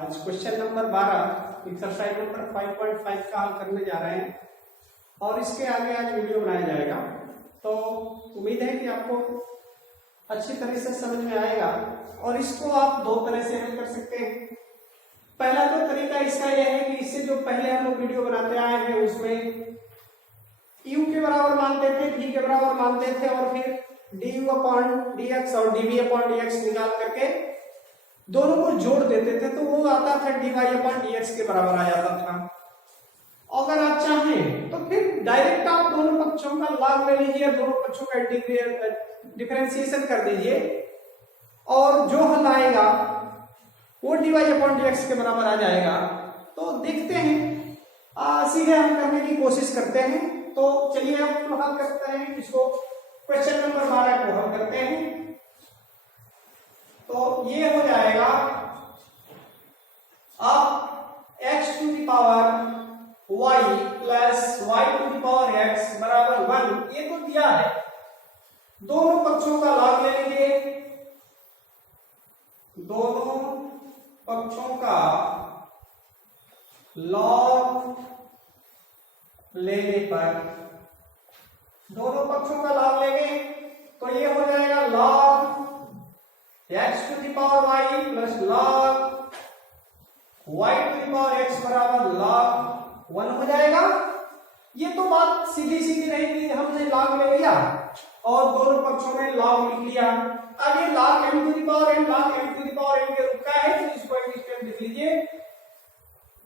आज question number 12 exercise number 5.5 का हल करने जा रहे हैं और इसके आगे आज वीडियो बनाया जाएगा। तो उम्मीद है कि आपको अच्छी तरह से समझ में आएगा और इसको आप दो तरह से हल कर सकते हैं। पहला तो तरीका इसका यह है कि इससे जो पहले हम लोग वीडियो बनाते आए हैं उसमें u के बराबर मानते थे, v के बराबर मानते थे और फिर du/dx और dv/dx निकाल करके दोनों को जोड़ देते थे तो वो आता था dy/dx के बराबर आ जाता था। अगर आप चाहें तो फिर डायरेक्ट आप दोनों पक्षों का लॉग ले लीजिए, दोनों पक्षों का डिफरेंशिएशन कर दीजिए और जो हल आएगा वो dy/dx के बराबर आ जाएगा। तो देखते हैं, सीधे हम करने की कोशिश करते हैं। तो चलिए हम हल करते हैं इसको, क्वेश्चन नंबर 12 को हल करते हैं। तो ये हो जाएगा अब x to the power y plus y to the power x बराबर 1, ये तो दिया है। दोनों पक्षों का लॉग ले लीजिए, दोनों पक्षों का लॉग लेने पर, दोनों पक्षों का लॉग लेंगे तो ये हो जाएगा log x to the power y plus log y to the power x बराबर log 1 हो जाएगा। ये तो बात सीधी सीधी रहेगी, हमने log ले लिया और दोनों पक्षों में log लिख लिया। अब ये log m to the power n log m to the power n के रूप का है तो इसको एक स्टेप लिख लीजिए,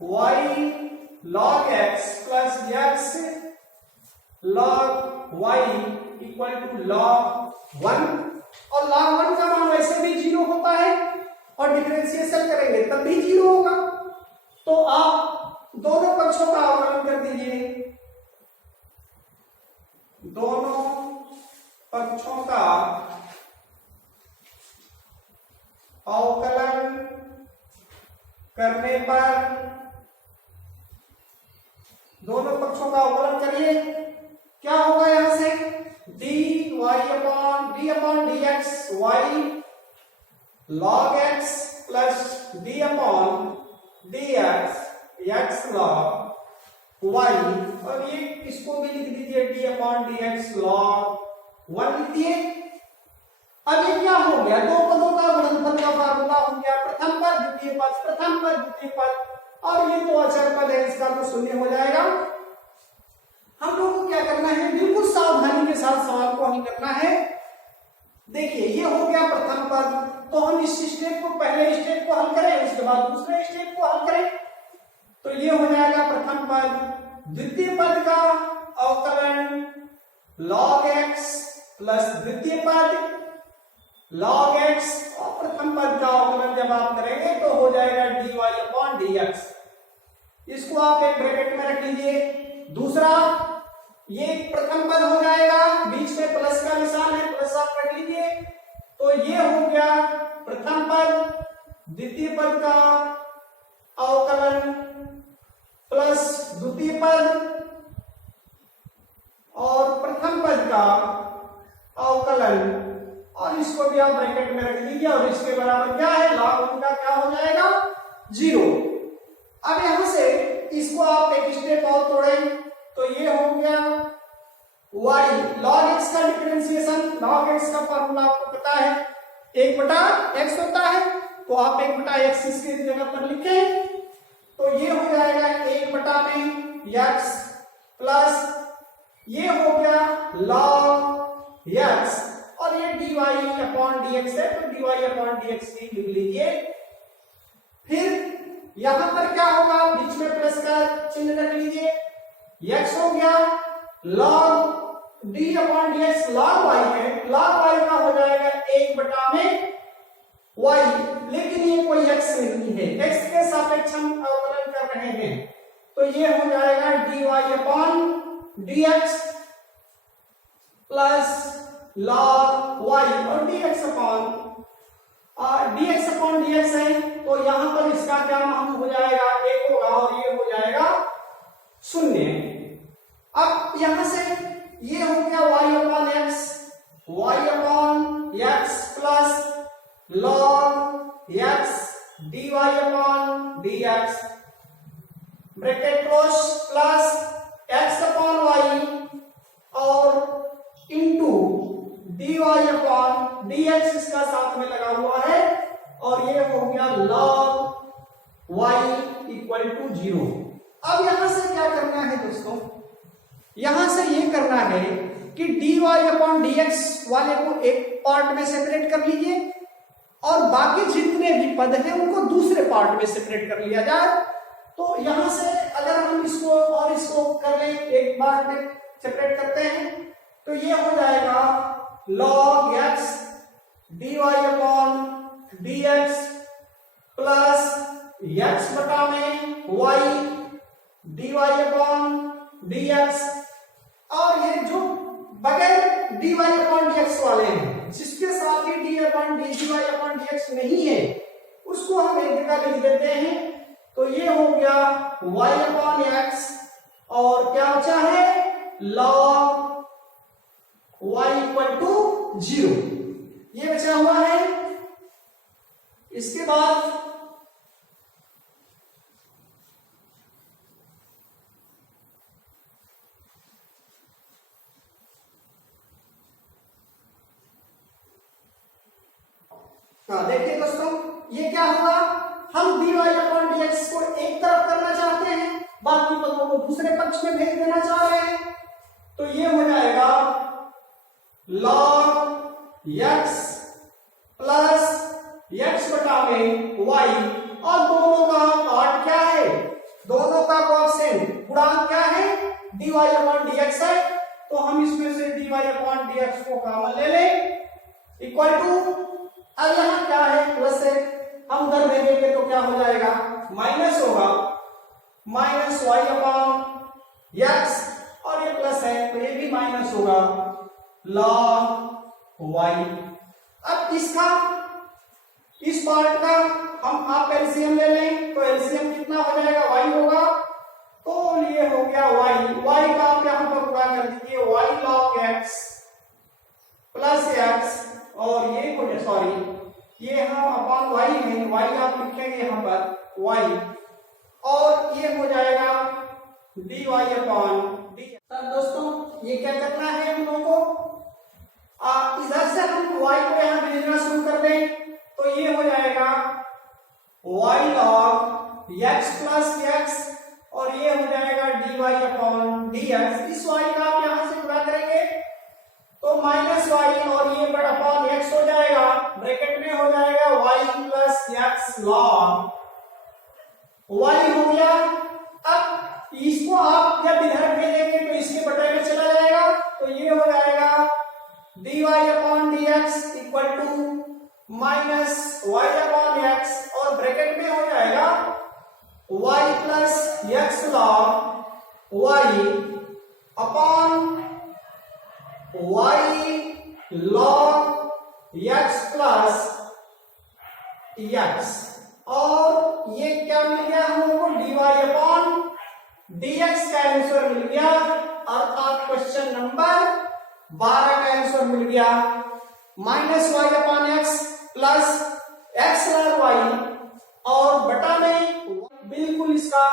y log x plus x log y equal to log 1 और log 1 का मान वैसे भी 0 होता है और डिफरेंशिएशन करेंगे तब भी 0 होगा। तो आप दोनों पक्षों का अवकलन कर दीजिए, दोनों पक्षों का अवकलन करने पर, दोनों पक्षों का अवकलन करिए, क्या होगा यहां से dy/dx y log x plus d/dx x log y और ये इसको भी लिख दीजिए d/dx log 1 लिख दिए। अब ये क्या हो गया, दो पदों का गुणनफल का फार्मूला हो गया, प्रथम पद द्वितीय पद, प्रथम पद द्वितीय पद और ये तो अचर पद है, इसका तो शून्य हो जाएगा। हम लोगों को क्या करना है, बिल्कुल सावधानी के साथ सवाल को हल करना है। देखिए ये हो गया प्रथम पद, तो हम इस स्टेप को, पहले स्टेप को हल करें उसके बाद दूसरे स्टेप को हल करें। तो ये हो जाएगा प्रथम पद, द्वितीय पद का अवकलन log x प्लस द्वितीय पद log x और प्रथम पद का अवकलन जब आप करेंगे तो हो जाएगा dy/dx। इसको आप एक ब्रैकेट में रख लीजिए। दूसरा ये प्रथम पद हो जाएगा, बीच में प्लस का निशान है, प्लस आप रख लीजिए। तो ये हो गया प्रथम पद, द्वितीय पद का अवकलन प्लस द्वितीय पद और प्रथम पद का अवकलन और इसको भी आप ब्रैकेट में रख दीजिए और इसके बराबर क्या है, log 1 का क्या हो जाएगा 0। अब यहां से इसको आप एक स्टेप और तोड़ें तो ये हो गया y log x का डिफरेंशिएशन, log x का फार्मूला आपको पता है 1/x होता है, तो आप 1/x इसके जगह पर लिखें तो ये हो जाएगा 1/x प्लस ये हो गया log x और ये dy/dx है तो dy/dx ही लिख लीजिए। फिर यहां पर क्या होगा, बीच में प्लस का चिन्ह रख लीजिए, x हो गया log d/dx log y है, log y का हो जाएगा 1/y, लेकिन ये कोई x नहीं है, x के सापेक्ष हम अवकलन कर रहे हैं तो ये हो जाएगा dy/dx प्लस log y और dx है तो यहां पर इसका क्या मान हो जाएगा 1 होगा और ये हो जाएगा 0। अब यहां से ये हो गया y/x plus log x dy y upon d x bracket close plus x upon y और into d y upon d x इसका साथ में लगा हुआ है और ये हो गया log y इक्वल टू 0। अब यहां से क्या करना है दोस्तों, यहां से ये करना है कि d y upon d x वाले को एक पार्ट में सेपरेट कर लीजिए और बाकी जितने भी पद हैं उनको दूसरे पार्ट में सेपरेट कर लिया जाए। तो यहां से अगर हम इसको और इसको कर लें, एक बार में सेपरेट करते हैं तो ये हो जाएगा log x dy upon dx plus x बटा में y dy अपॉन dx और ये जो बगैर dy अपॉन dx वाले हैं जिसके साथ ही dy अपॉन dx नहीं है उसको हम एक जगह लिख देते हैं। तो ये हो गया y अपॉन x और क्या बचा है log y इक्वल टू 0, ये बचा हुआ है। इसके बाद देखिए दोस्तों ये क्या हुआ, हम dy अपॉन dx को एक तरफ करना चाहते हैं, बाकी पदों को दूसरे पक्ष में भेज देना चाह रहे हैं। तो ये हो जाएगा log x प्लस x बटा में y और दोनों का पार्ट क्या है, दोनों का कोएफिशिएंट गुणांक क्या है dy अपॉन dx है। तो हम इसमें से dy अपॉन dx को कॉमन ले लें इक्वल टू, अब यहां क्या है प्लस है, हम उधर भेजेंगे तो क्या हो जाएगा माइनस होगा, माइनस y अपॉन x और ये प्लस है तो ये भी माइनस होगा log y। अब इसका इस पार्ट का हम आप एलसीएम ले लें तो एलसीएम कितना हो जाएगा y होगा, तो ये हो गया y का आप यहां पर पूरा कर दीजिए y log x plus x और ये को सॉरी ये हम अपॉन y है, y आप लिखेंगे यहां पर y और ये हो जाएगा dy अपॉन डी। तब दोस्तों ये क्या करना है हम लोगों को, इधर से हम y को यहां भेजना शुरू कर दें तो ये हो जाएगा y log x plus x और ये हो जाएगा dy अपॉन dx। इस y का आप यहां से गुणा करेंगे तो माइनस y और ये बड़ा अपॉन x हो जाएगा, ब्रैकेट में हो जाएगा y plus x log y हो गया। अब इसको आप जब इधर भेजेंगे तो इसके बटे में चला जाएगा तो ये हो जाएगा dy upon dx equal to minus y upon x और ब्रैकेट में हो जाएगा y plus x log y upon y log x plus x और ये क्या मिल गया हम लोगों को dy अपॉन dx का आंसर मिल गया, अर्थात क्वेश्चन नंबर 12 का आंसर मिल गया minus y upon x plus x log y और बटा में बिल्कुल इसका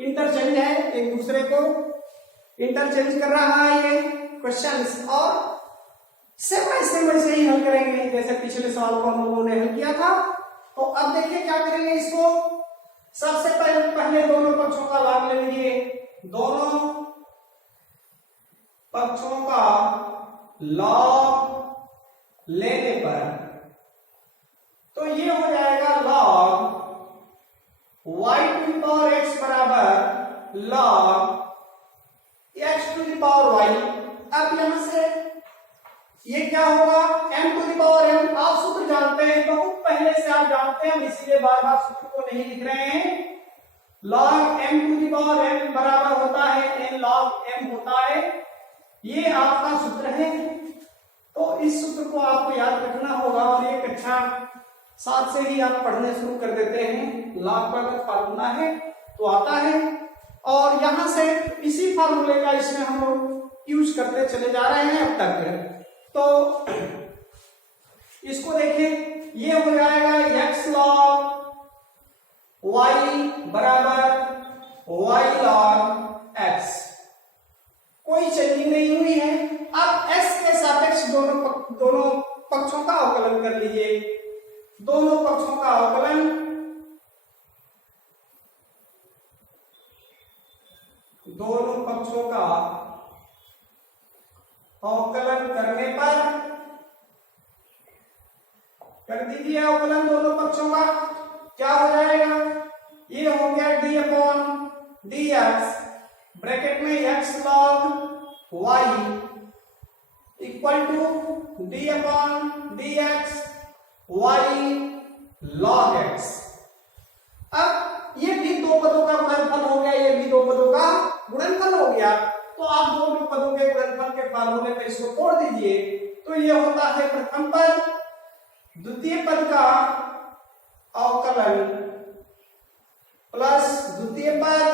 इंटरचेंज है, एक दूसरे को इंटरचेंज कर रहा है ये क्वेश्चंस और सेम वैसे ही हल करेंगे जैसे पिछले सवाल को हम लोगों ने हल किया था। तो अब देखिए क्या करेंगे इसको, सबसे पहले दोनों पक्षों का लाभ ले लीजिए, दोनों पक्षों का लॉग लेने पर तो ये हो जाएगा log y to the power x बराबर log x to the power y। अब यहां से ये क्या होगा m to the power m, आप सूत्र जानते हैं, बहुत पहले से आप जानते हैं, इसीलिए बार बार सूत्र को नहीं लिख रहे हैं। log m to the power m बराबर होता है n log m होता है, ये आपका सूत्र है। तो इस सूत्र को आपको याद रखना होगा और ये कक्षा 7 से ही आप पढ़ने शुरू कर देते हैं, log का अगर फार्मूला है तो आता है और यहां से इसी फार्मूले का इसमें हम लोग यूज करते चले जा रहे हैं अब तक। तो इसको देखिए ये हो जाएगा x log y बराबर y log x, कोई चेंजिंग नहीं हुई है। अब x के सापेक्ष दोनों पक्षों का अवकलन कर लीजिए। दोनों पक्षों का अवकलन करने पर कर दीजिए। अवकलन दोनों पक्षों का क्या हो जाएगा, ये हो गया d upon d x bracket में x log y equal to d upon d x y log x। अब ये भी दो पदों का गुणनफल हो गया, ये भी दो पदों का गुणनफल हो गया। तो आप दोनों पदों के गुणनफल के फार्मूले पे इसको तोड़ दीजिए। तो ये होता है प्रथम पद द्वितीय पद का अवकलन प्लस द्वितीय पद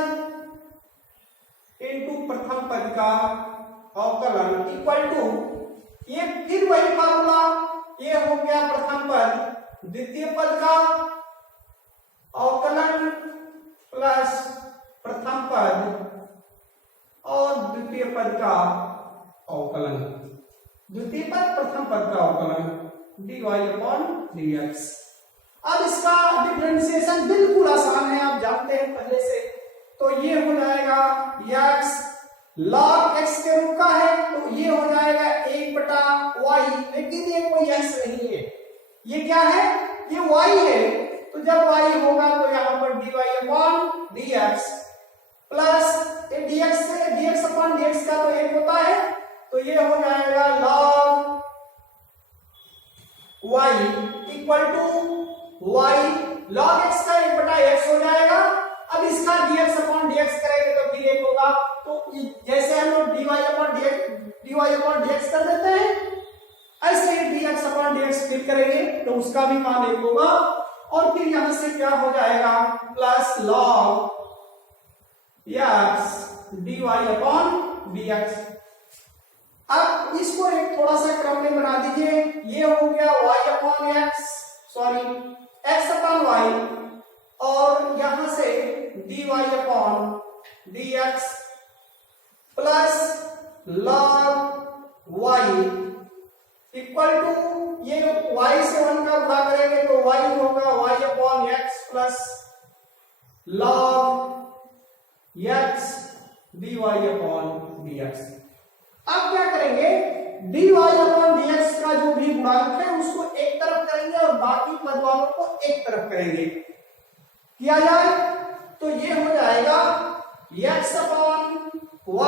इनटू प्रथम पद का अवकलन इक्वल टू, ये फिर वही फार्मूला, ये हो गया प्रथम पद द्वितीय पद का अवकलन प्लस प्रथम पद और द्वितीय पद का अवकलन, द्वितीय पद प्रथम पद का अवकलन dy अपॉन dx। अब इसका डिफरेंशिएशन बिल्कुल आसान है, आप जानते हैं पहले से। तो ये हो जाएगा x log x के रूप का है, तो ये हो जाएगा 1/y, लेकिन ये कोई x नहीं है, ये क्या है, ये y है। तो जब y होगा तो यहाँ पर dy upon dx plus dx से dx अपॉन dx का तो एक होता है, तो ये हो जाएगा log y equal to y log x का 1/x हो जाएगा। अब इसका dx अपॉन dx करेंगे तो फिर एक होगा। तो जैसे हम लोग dy अपॉन dx कर देते हैं, ऐसे ही dx अपॉन dx फिर करेंगे तो उसका भी मान एक होगा। और फिर यहां से क्या हो जाएगा, plus log x dy upon dx। अब इसको एक थोड़ा सा क्रम में बना दीजिए। ये हो गया y upon x, sorry x upon y, और यहां से dy upon dx plus log y equal to, ये y से 1 का गुणा करेंगे तो y होगा y upon x plus log x dy upon dx। अब क्या करेंगे, dy अपॉन dx का जो भी गुणांक है उसको एक तरफ करेंगे और बाकी पद वालों को एक तरफ करेंगे। किया जाए तो ये हो जाएगा x upon y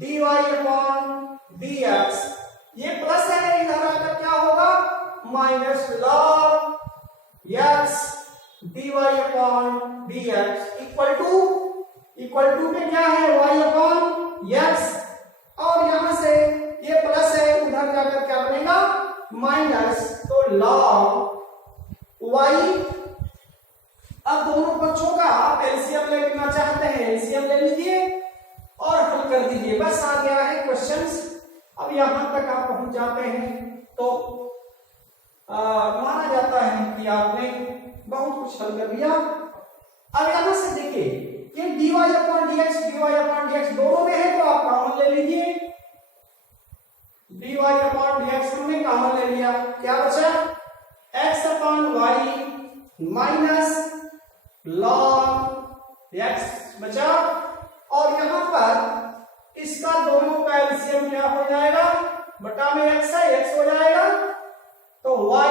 dy upon dx, ये प्लस है, इधर आकर क्या होगा minus log x dy upon dx equal to पे क्या है y अपॉन x, और यहां से ये प्लस है, उधर जाकर क्या बनेगा माइनस, तो log y। अब दोनों पक्षों का आप एलसीएम लेना चाहते हैं, एलसीएम ले लीजिए और हल कर दीजिए। बस आ गया है क्वेश्चंस। अब यहां तक आप पहुंच जाते हैं तो माना जाता है कि आपने बहुत कुछ हल कर दिया। अब यहां से देखिए कि dy अपॉन dx दोनों में है, तो आप कॉमन ले लीजिए। dy अपॉन dx हमने कॉमन ले लिया, क्या बचा x upon y minus log x बचा, और यहां पर इसका दोनों का एलसीएम क्या हो जाएगा, बटा में x है, x हो जाएगा, तो y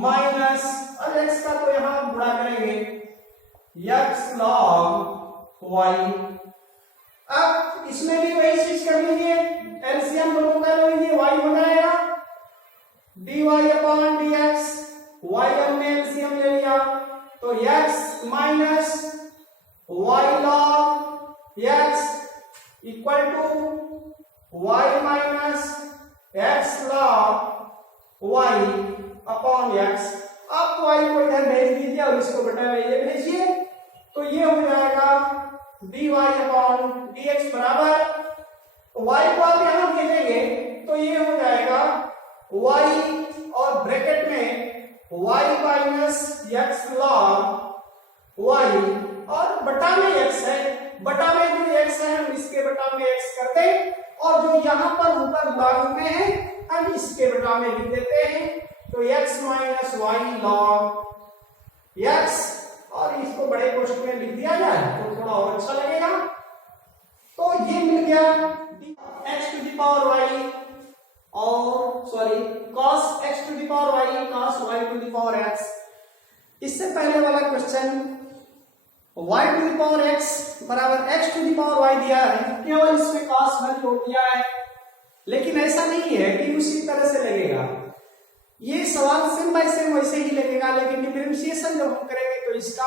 माइनस, अब x का तो यहां गुणा करेंगे x log y। अब इसमें भी वही चीज कर लीजिए, एलसीएम दोनों का ले लीजिए, y हो जाएगा dy अपॉन dx, y हमने एलसीएम ले लिया तो x minus y log x equal to y minus x log y upon x। आप y को इधर भेज दीजिए और इसको बटा में ये भेजिए, तो ये हो जाएगा dy अपॉन dx बराबर, y को आप यहां भेजेंगे तो ये हो जाएगा y और ब्रैकेट में y minus x log y और बटा में एक्स है, बटा में जो एक्स है हम इसके बटा में एक्स कर दें और जो यहाँ पर ऊपर लॉग में है हम इसके बटा में लिख देते हैं। तो x minus y log x और इसको बड़े कोष्ठक में लिख दिया जाए तो थोड़ा और अच्छा लगेगा। तो ये मिल गया x to the power y और sorry cos x to the power वाई cos y to the power x। इससे पहले वाला question y to the power x बराबर x to the power y दिया है, केवल इसमें cos वैल्यू जोड़ दिया है, लेकिन ऐसा नहीं है कि उसी तरह से लगेगा। ये सवाल सेम बाय सेम वैसे ही लगेगा, लेकिन डिफरेंशिएशन जब हम करेंगे तो इसका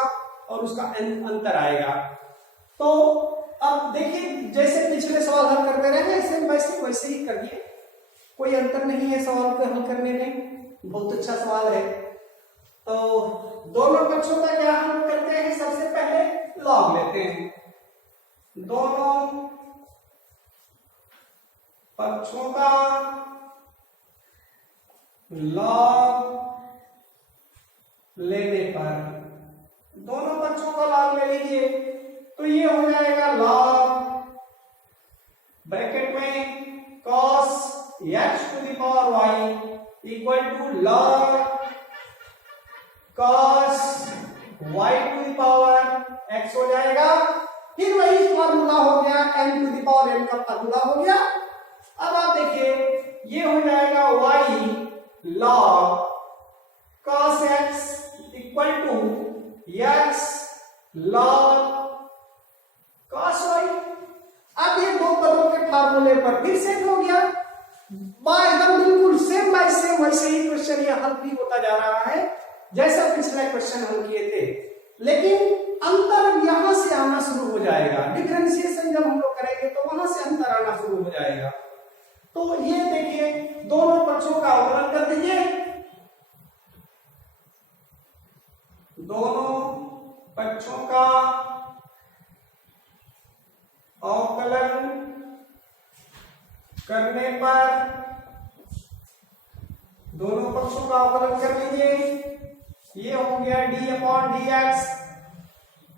और उसका अंतर आएगा। तो अब देखिए जैसे पिछले सवाल हल करते रहे सेम बाय सेम वैसे ही करिए, कोई अंतर नहीं है सवाल को हल करने में, बहुत अच्छा सवाल है। तो दोनों पक्षों का क्या हम करते हैं, सबसे पहले लॉग लेते हैं, दोनों पक्षों का लॉग लेने पर, दोनों पक्षों का लॉग ले लीजिए तो ये हो जाएगा लॉग ब्रैकेट में cos x to the power y equal to log cos y to the power x हो जाएगा। फिर वही फॉर्मूला हो गया n to the power n का फॉर्मूला हो गया। अब आप देखिए ये हो जाएगा y log cos x equal to x log cos y। अब ये दो पदों के फार्मूले पर फिर सेट हो गया, एकदम बिल्कुल सेम बाय सेम वैसे ही क्वेश्चन ये हल भी होता जा रहा है जैसा पिछले क्वेश्चन हल किए थे, लेकिन अंतर यहां से आना शुरू हो जाएगा। डिफरेंशिएशन जब हम लोग करेंगे तो वहां से अंतर आना शुरू हो जाएगा। तो ये देखिए दोनों पक्षों का अवकलन कर दीजिए, दोनों पक्षों का अवकलन करने पर, दोनों पक्षों का अवकलन कर लीजिए, ये हो गया d upon d x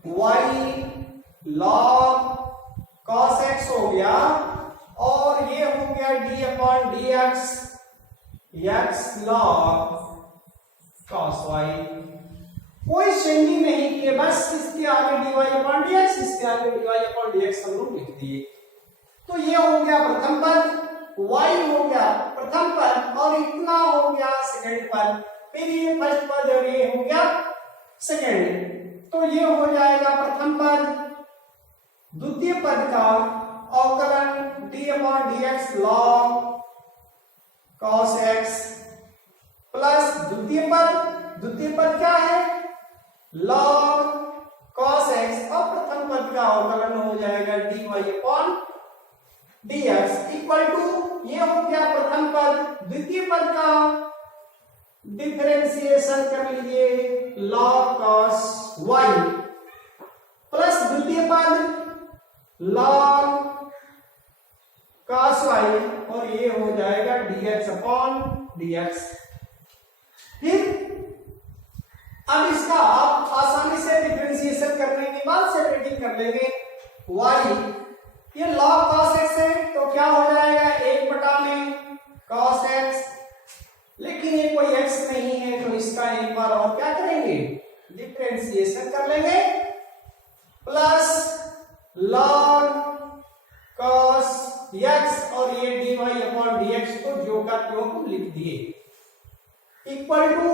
y log cos x हो गया और ये हो गया d upon d x log cos y। कोई चेंजिंग नहीं किए, बस इसके आगे dy अपॉन dx, इसके आगे dy अपॉन dx हम लोग लिख दिए। तो ये हो गया प्रथम पद, y हो गया प्रथम पद और इतना हो गया सेकंड पद, फिर ये फर्स्ट पद और ये हो गया सेकंड। तो ये हो जाएगा प्रथम पद, द्वितीय पद का अवकलन d upon dx log cos x plus द्वितीय पद क्या है log cos x और प्रथम पद का अवकलन हो जाएगा dy upon dx equal to ये हो गया प्रथम पद, द्वितीय पद का डिफरेंशिएशन कर लीजिए log cos y प्लस द्वितीय पद log cos y और ये हो जाएगा dx अपॉन dx। फिर अब इसका आप आसानी से डिफरेंशिएशन करने के बाद सेपरेटिंग कर लेंगे y, ये log cos x है तो क्या हो जाएगा 1 बटा में cos x, लेकिन ये कोई x नहीं है तो इसका एक बार और क्या करेंगे डिफरेंशिएशन कर लेंगे प्लस log cos x और ये dy अपॉन dx को जो का त्यों को लिख दिए इक्वल टू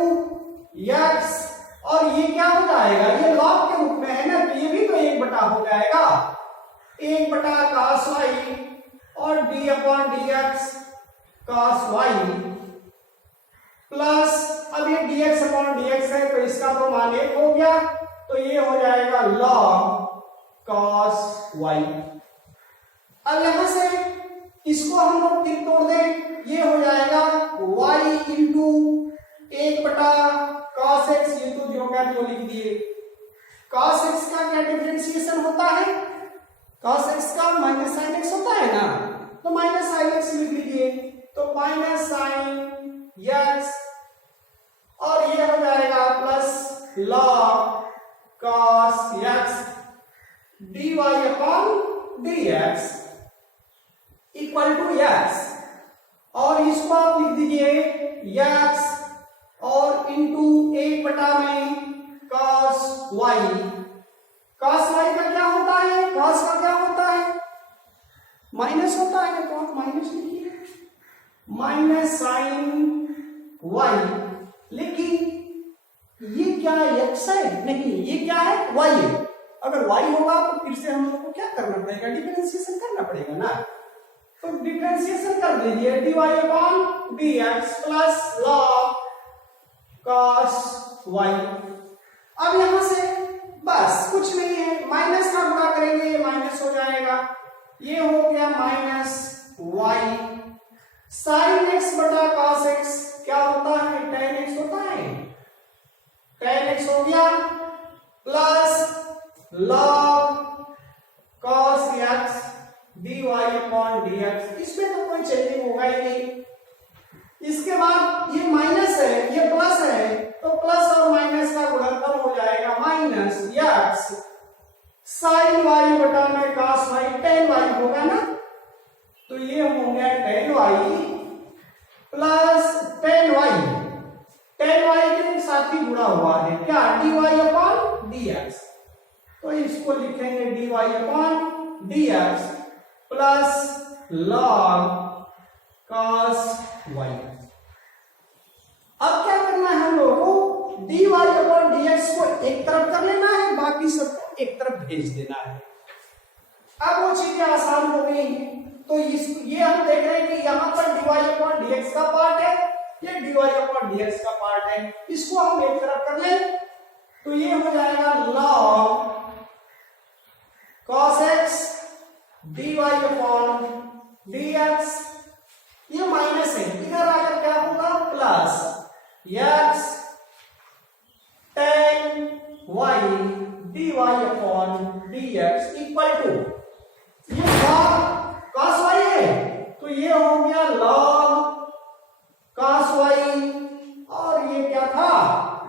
x और ये क्या हो जाएगा, ये log के रूप में है ना, तो ये भी तो 1 बटा हो जाएगा, 1 बटा cos y और d upon dx cos y plus अब ये dx अपॉन dx है तो इसका तो मान 1 हो गया, तो ये हो जाएगा log cos y। अब यहां से इसको हम लोग फिर तोड़ दें, ये हो जाएगा y इंटू 1 बटा cos x, ये तो जो का जो लिख दिए। cos x का क्या डिफरेंशिएशन होता है, cos x का माइनस sin x होता है ना, तो माइनस sin x लिख लीजिए, तो माइनस sin x और ये हो जाएगा plus log cos x dy upon dx equal to x, और इसको आप लिख दीजिए x और इंटू 1/में cos y। cos y का क्या होता है, cos का क्या होता है, माइनस होता है, तो आप माइनस लिखिए, माइनस साइन y। लेकिन ये क्या x है, नहीं ये क्या है, y है। अगर y होगा तो फिर से हम लोग को क्या करना पड़ेगा, डिफरेंशिएशन करना पड़ेगा ना। तो डिफरेंशिएशन कर लीजिए, dy upon dx plus log cos y। अब यहां से बस कुछ नहीं है, माइनस का गुणा करेंगे माइनस हो जाएगा, ये हो गया माइनस y। साइन x बटा cos x क्या होता है, tan x होता है, tan x हो गया plus log cos x dy upon dx। इसमें तो कोई चेंजिंग होगा ही नहीं। इसके बाद ये माइनस है, ये प्लस है, तो प्लस और माइनस का गुणनफल हो जाएगा माइनस x साइन y बटा में cos y, tan y होगा ना, तो ये हो गया tan y plus tan y, tan y के साथ ही जुड़ा हुआ है क्या, dy अपॉन dx। तो इसको लिखेंगे dy upon dx plus log cos y। अब क्या करना है हम लोगों को, dy अपॉन dx को एक तरफ कर लेना है, बाकी सबको एक तरफ भेज देना है। अब वो चीजें आसान हो गई हैं। तो ये हम देख रहे हैं कि यहाँ पर dy अपॉन dx का पार्ट है, ये dy अपॉन dx का पार्ट है, इसको हम एक तरफ कर लें तो ये हो जाएगा log cos x dy upon dx। ये माइनस है, इधर आकर क्या होगा plus x tan y dy upon dx equal to, ये cos y है तो ये हो गया log cos y, और ये क्या था,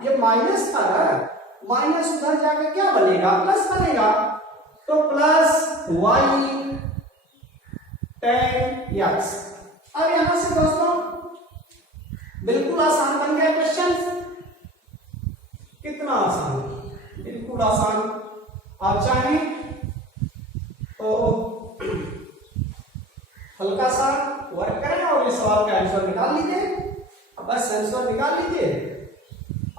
ये माइनस था ना, माइनस उधर जाकर क्या बनेगा, प्लस बनेगा, तो प्लस y tan x। अब यहां से दोस्तों बिल्कुल आसान बन गया क्वेश्चन, कितना आसान, बिल्कुल आसान। आप चाहें तो हल्का सा वर्क करें और इस सवाल का आंसर निकाल लीजिए, बस आंसर निकाल लीजिए,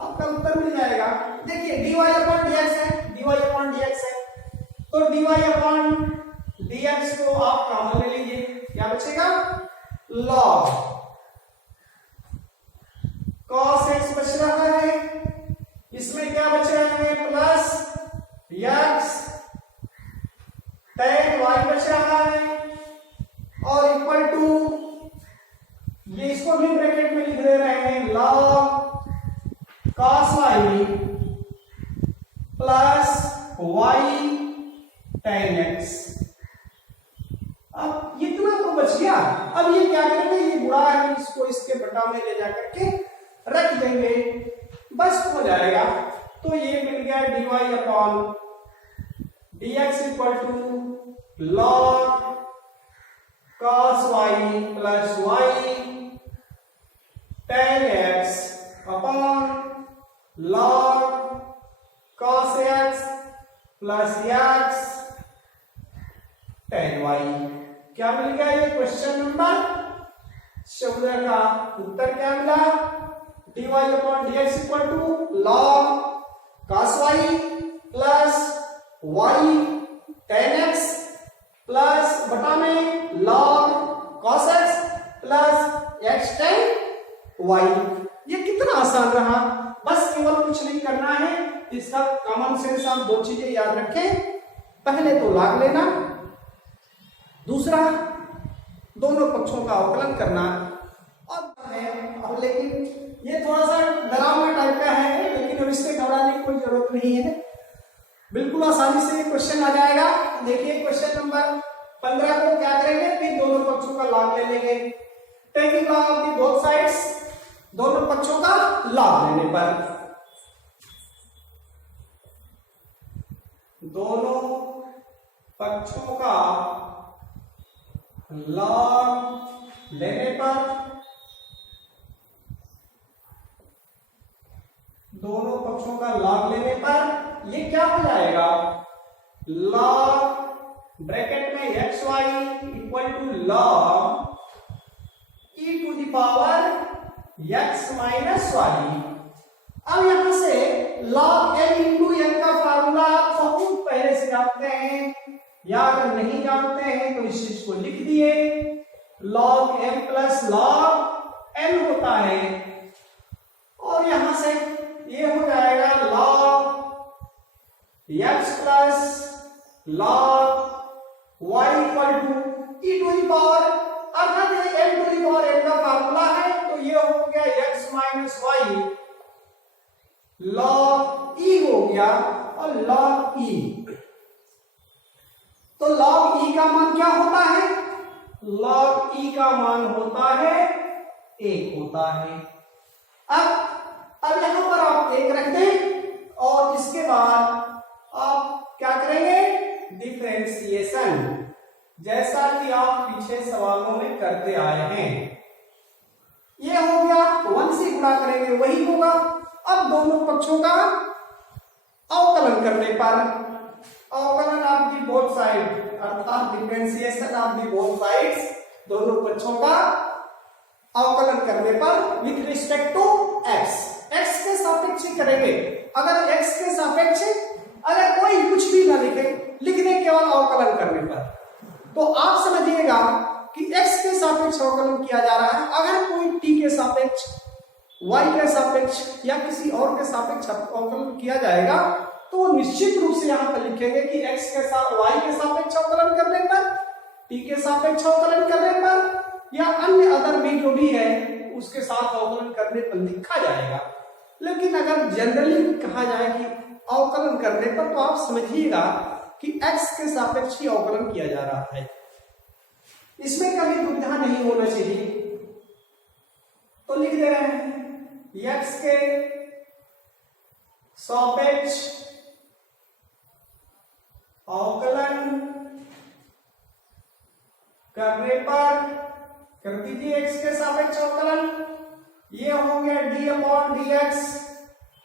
आपका उत्तर मिल जाएगा। देखिए dy अपॉन dx है, dy अपॉन dx है, तो dy अपॉन dx को आप कॉमन ले लीजिए, क्या बचेगा, log cos x बच रहा है, इसमें क्या बच रहा है, प्लस x tan y बच रहा है, और इक्वल टू, ये इसको भी ब्रैकेट में लिख दे रहे हैं, log cos y plus y tan x। अब इतना तो बच गया। अब ये क्या करेंगे, ये बुरा है, इसको इसके बटा में ले जाकर के रख देंगे, बस हो जाएगा। तो ये मिल गया dy upon dx equal to log cos y plus y tan x upon log cos x plus x tan y। क्या मिल गया, ये क्वेश्चन नंबर 14 का उत्तर क्या मिला, dy upon dx equal to log cos y plus y tan x plus बटा में log cos x plus x tan y। ये कितना आसान रहा, बस केवल कुछ नहीं करना है, इसका कॉमन सेंस आप दो चीजें याद रखें, पहले तो log लेना, दूसरा दोनों पक्षों का अवकलन करना। अब लेकिन ये थोड़ा सा डरावना टाइप का है, लेकिन अब इससे घबराने की कोई जरूरत नहीं है, बिल्कुल आसानी से ये क्वेश्चन आ जाएगा। देखिए क्वेश्चन नंबर 15 को क्या करेंगे, फिर दोनों पक्षों का लॉग ले लेंगे, taking log of the both sides, दोनों पक्षों का लॉग लेने पर दोनों पक्षों का लॉग लेने पर, दोनों पक्षों का लॉग लेने पर ये क्या हो जाएगा, लॉग ब्रैकेट में x y equal to log e to the power x minus y. अब यहां से log n इंटू n का फार्मूला आप बहुत पहले से जानते हैं, या अगर नहीं जानते हैं तो इस चीज को लिख दिए, log m plus log n होता है, और यहां से ये हो जाएगा log x plus log y equal to e to the power, अर्थात ये n to the power n का फार्मूला है, तो ये हो गया x minus y log e हो गया, और log e, तो log e का मान क्या होता है, log e का मान होता है 1 होता है। अब यहां पर आप 1 रख दें, और इसके बाद आप क्या करेंगे, डिफरेंशिएशन, जैसा कि आप पीछे सवालों में करते आए हैं। ये हो गया, 1 से गुणा करेंगे वही होगा। अब दोनों पक्षों का अवकलन करने पर, अवकलन ऑफ दी बोथ साइड, अर्थात differentiation of the both sides, दोनों पक्षों का अवकलन करने पर with respect to x, x के सापेक्ष करेंगे। अगर x के सापेक्ष अगर कोई कुछ भी ना लिखे, लिख दे केवल अवकलन करने पर, तो आप समझिएगा कि x के सापेक्ष अवकलन किया जा रहा है। अगर कोई t के सापेक्ष, y के सापेक्ष या किसी और के सापेक्ष अवकलन किया जाएगा, तो निश्चित रूप से यहां पर लिखेंगे कि x के साथ y के सापेक्ष अवकलन करने पर, t के सापेक्ष अवकलन करने पर, या अन्य अदर भी जो भी है उसके साथ अवकलन करने पर लिखा जाएगा। लेकिन अगर जनरली कहा जाए कि अवकलन करने पर, तो आप समझिएगा कि x के सापेक्ष ही अवकलन किया जा रहा है, इसमें कभी दुविधा नहीं होना चाहिए। तो लिख दे रहे हैं x के सापेक्ष अवकलन करने पर, कर दीजिए x के सापेक्ष अवकलन, ये हो गया d upon dx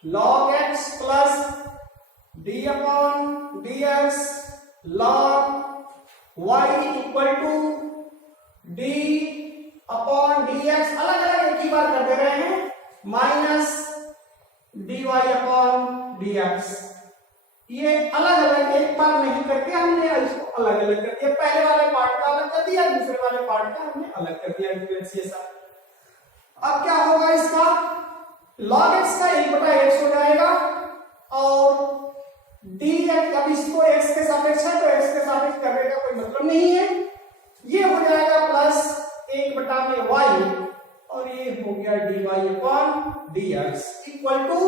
log x plus d upon dx log y equal to d upon dx, अलग अलग एक ही बार कर दे रहे हैं, माइनस dy अपॉन dx। ये अलग अलग एक बार नहीं करके हमने इसको अलग अलग कर दिया, पहले वाले पार्ट का अलग कर दिया, दूसरे वाले पार्ट का हमने अलग कर दिया डिफरेंशिएशन। अब क्या होगा इसका, log x का 1/x हो जाएगा, और dx, अब इसको x के सापेक्ष है तो x के सापेक्ष करने का कोई मतलब नहीं है, ये हो जाएगा प्लस 1/y, और ये हो गया dy upon dx equal to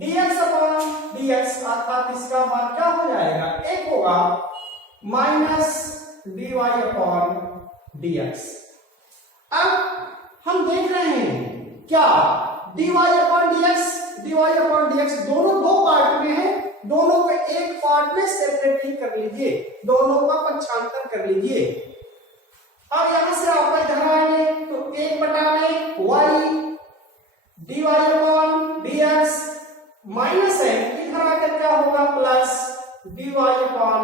dx upon dx, अर्थात इसका मान क्या हो जाएगा, 1 होगा, माइनस dy अपॉन dx। अब हम देख रहे हैं क्या, dy अपॉन dx दोनों दो पार्ट में है, दोनों को एक पार्ट में सेपरेट कर लीजिए, दोनों का पक्षांतर कर लीजिए। अब यहां से आप इधर आएंगे तो 1/में y dy upon dx minus है, इधर आकर क्या होगा, plus dy upon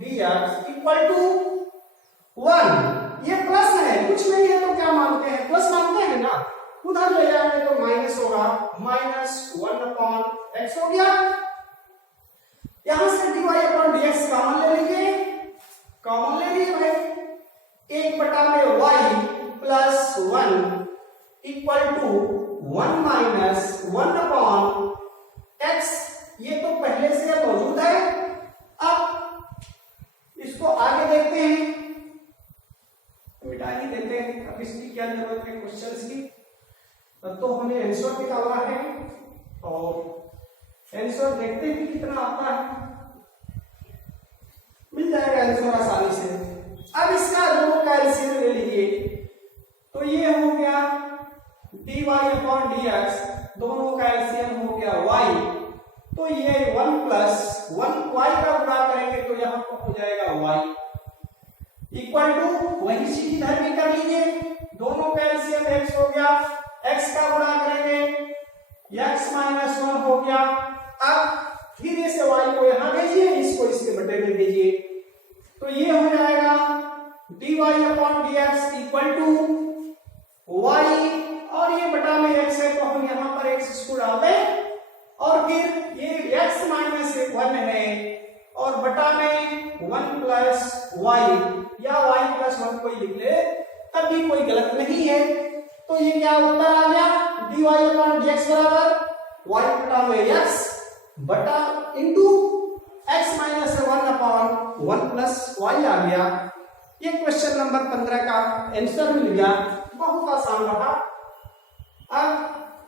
dx equal to 1। ये प्लस है, कुछ नहीं है तो क्या मानते हैं, प्लस मानते हैं ना, उधर ले जाएंगे तो माइनस होगा, माइनस 1/x हो गया। यहां से dy अपॉन dx कॉमन ले लीजिए, कॉमन ले लिए भाई, 1/में y plus 1 equal to 1 minus 1/x, ये तो पहले से मौजूद है। अब इसको आगे देखते हैं, मिटा ही देते हैं, अब इसकी क्या जरूरत है क्वेश्चंस की, तो हमें आंसर निकालना है, और आंसर देखते हैं कितना आता है, मिल जाएगा आंसर आसानी से। अब इसका दोनों का एलसीएम ले लीजिए, तो ये हो गया dy अपॉन dx, दोनों का एलसीएम हो गया y, तो ये 1 प्लस 1 y का गुणा तो यहाँ पर हो जाएगा y इक्वल टू वही सीधी धर्मी कर लीजिए, दोनों का एलसीएम x हो गया, x का गुणा करेंगे x माइनस 1 हो गया। अब धीरे से y को यहां भेजिए, इसको इसके बटे में भेजिए, तो ये हो जाएगा dy upon dx equal to y, और ये बटा में x है तो हम यहां पर x इसको डाल दें, और फिर ये x माइनस 1 है और बटा में 1 प्लस y या y प्लस 1 कोई लिख ले तब भी कोई गलत नहीं है। तो ये क्या उत्तर आ गया, dy अपॉन dx बराबर y बटा में x बटा into x minus 1 upon 1 plus y आ गया। ये क्वेश्चन नंबर 15 का आंसर मिल गया, बहुत आसान रहा। अब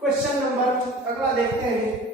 क्वेश्चन नंबर अगला देखते हैं।